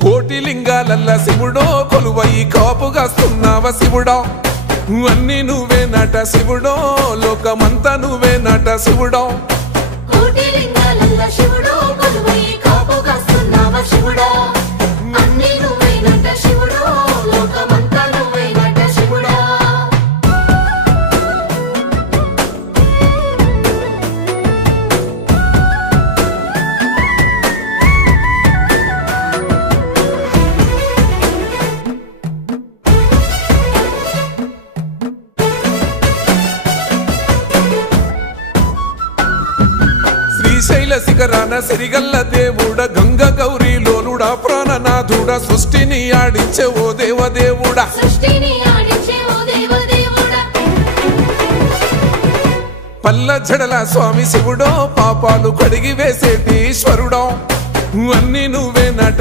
కోటి లింగాలల్ల శివుడో కొలువై కాపుగాస్తున్నావ శివుడా అన్ని నువ్వే నట శివుడో లోకమంతా నువ్వే నట శివుడో కోటి లింగాలల్ల శివుడో కొలువై కాపుగాస్తున్నావ శివుడా అన్ని నువ్వే నట శివుడో లోకమంతా నువ్వే నట శివుడా శ్రీశైల శిఖరాన సిరిగల్ల దేవుడ గంగ గౌరీ లోలుడా ప్రాణనాథుడా సృష్టిని ఆడించే ఓ దేవదేవుడా పల్ల జడల స్వామి శివుడో పాపాలు కడిగి వేసేటి ఈశ్వరుడో అన్ని నువ్వే నట